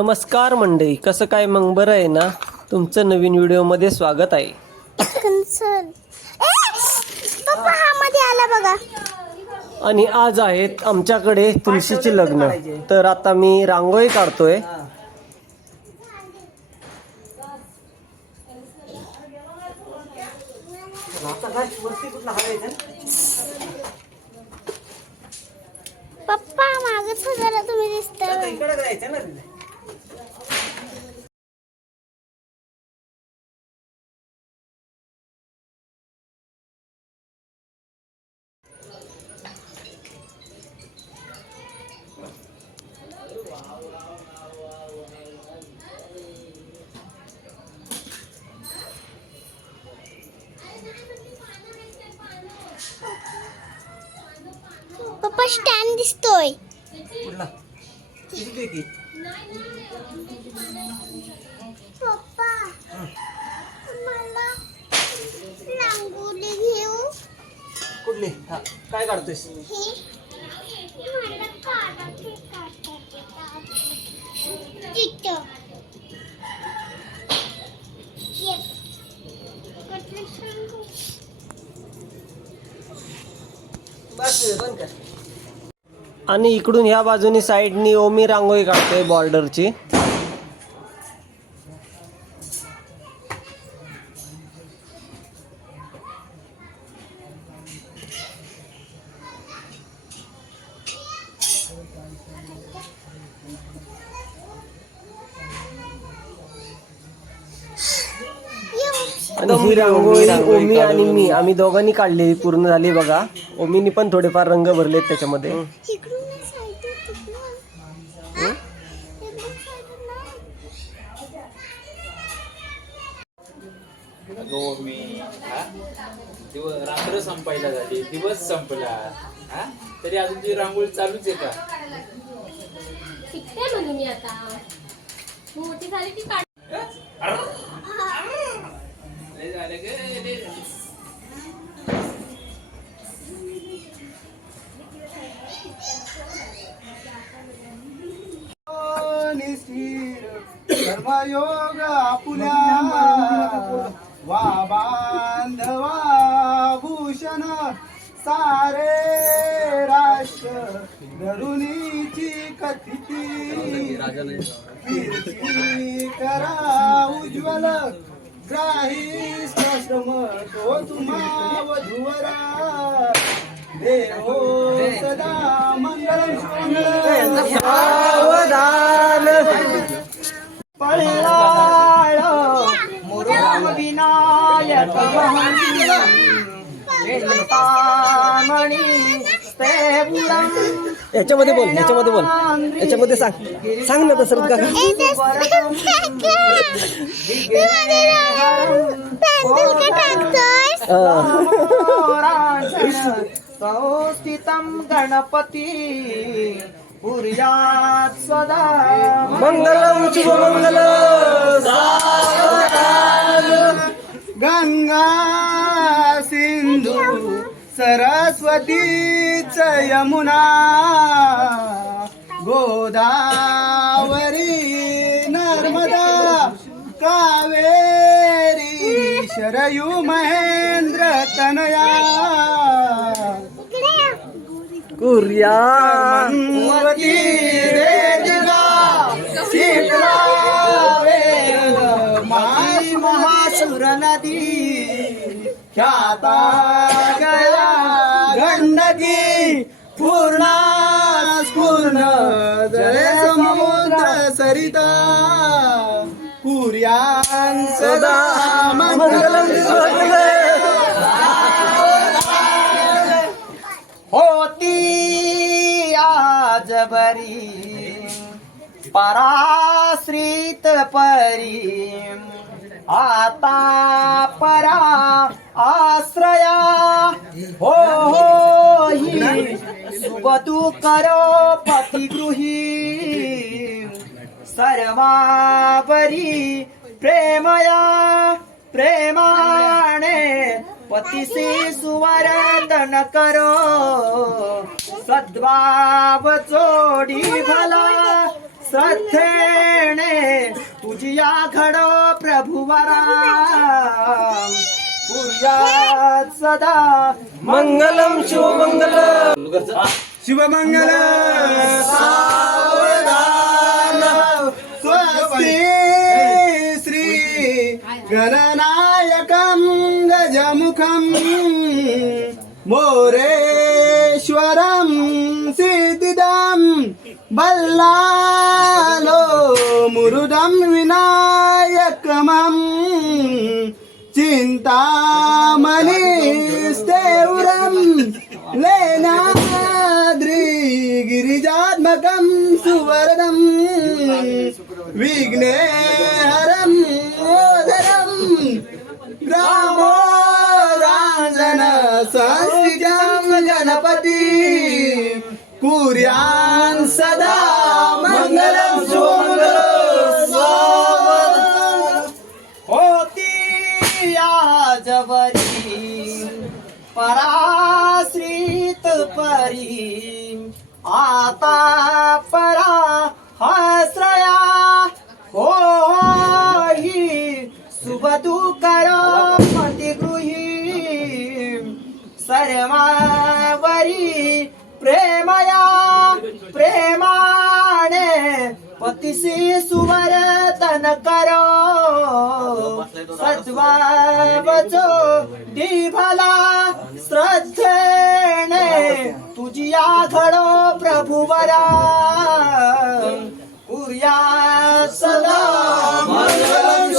नमस्कार मंडळी कसं काय मग? बरं आहे ना? तुमचं नवीन व्हिडिओमध्ये स्वागत आहे. कन्सल. पप्पा हा मध्ये आला बघा. आणि आज आहेत आमच्याकडे तुळशीचे लग्न. तर आता मी रांगोळी काढतोय. पप्पा मागच जरा तुम्ही दिसता पप्पा स्टँड दिसतोय. पप्पा मला रांगोळी घेऊ? कुठली? काय काढतोयस? ही मला काढायचे काढायचे. चित्र. एक. कुठलं सांगू? आणि इकडून ह्या बाजूनी साईडनी ओमी रांगोळी काढतोय बॉर्डरची. आणि ही रांगोळी ओमी आणि मी आम्ही दोघांनी काढलेली पूर्ण झाली बघा. ओमीनी पण थोडेफार रंग भरलेत त्याच्यामध्ये. अगो मी हा? दिवस रात्र संपायला झाली दिवस संपला. हा? तरी अजून तुझी रांगोळी चालूच आहे का? शिकते म्हणून मी आता. मोठी झाली की काढ लय झालं ग, लय झालं. उपयोग आपुल्या वा बांधवा भूषण सारे राष्ट्र धरुणीची कथिती. कीर्ती करा उज्ज्वल ग्राही श्रम तो हो तुम्हा वधुवरा. देवो हो सदा मंगल मंगल. मुरुम विनायक याच्यामध्ये बोल याच्यामध्ये बोल. याच्यामध्ये सांग. सांग ना दसरथ काका. गणपती पुर्यात् सदा मंगलम शुभमंगल गंगा सिंधू सरस्वती च यमुना गोदावरी नर्मदा कावेरी शरयू महेंद्र तनया. कुर्या कर्मवती आता गया गंडकी पूर्णा पूर्ण जय समुद्र सरिता. कुर्यान सदा मंगलम होती आज बरी पराश्रित परी। आता परा आश्रया. हो हो ही. सुबतू करो पतिगृही. सर्वावरी प्रेमया प्रेमाने पतिसी सुवरदन करो. सद्भाव जोडी भला. श्रद्धेने तुझी या घडो प्रभुवरा पूर्यात सदा मंगलम शिवमंगलम शिवमंगल सावधान. स्वस्ति श्री गणनायकं गजमुखं मोरेश्वरं सिद्धिदं बल्ला मुरुदं विनायकमं चिन्तामणिस्तेवरं लेनाद्रि गिरिजात्मकं सुवर्णं विघ्ने जबरी पराश्रित परी. आता परा हस्रया हो ही सुबदू करो पतिगृही सर्वावरी प्रेमया प्रेमाने पतिशी सुवर्तन करो। सद्वावचो दिभला श्रद्धेने तुझी घडो प्रभुवरा। उर्या सदा मंगलम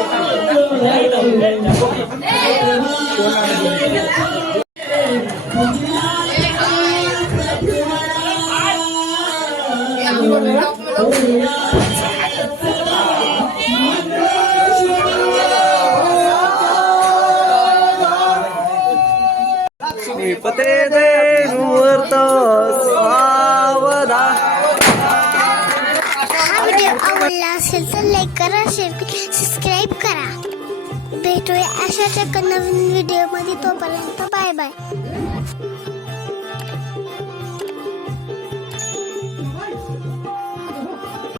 येत नसतो दे सावधा हा व्हिडिओ आवडला असेल तर लाईक करा शेअर सबस्क्राईब करा. भेटूया अशाच एका नवीन व्हिडिओमध्ये तोपर्यंत बाय बाय.